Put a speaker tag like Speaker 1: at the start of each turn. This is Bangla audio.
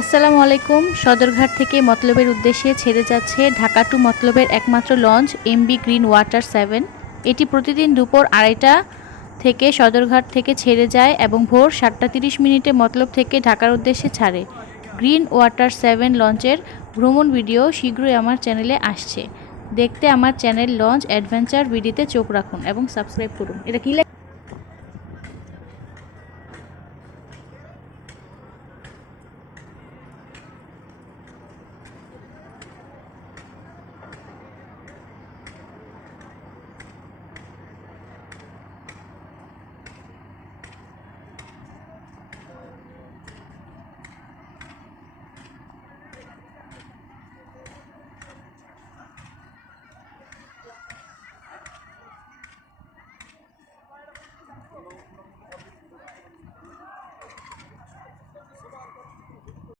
Speaker 1: আসসালামু আলাইকুম। সদরঘাট থেকে মতলবের উদ্দেশ্যে ছেড়ে যাচ্ছে ঢাকা টু মতলবের একমাত্র launch, MV green water seven. এটি প্রতিদিন দুপুর আড়াইটা থেকে সদরঘাট থেকে ছেড়ে যায় এবং ভোর সাতটা তিরিশ মিনিটে মতলব থেকে ঢাকার উদ্দেশ্যে ছাড়ে। গ্রিন ওয়াটার সেভেন লঞ্চের ভ্রমণ ভিডিও শীঘ্রই আমার চ্যানেলে আসছে। দেখতে আমার চ্যানেল লঞ্চ অ্যাডভেঞ্চার ভিডিওতে চোখ রাখুন এবং সাবস্ক্রাইব করুন। এটা কি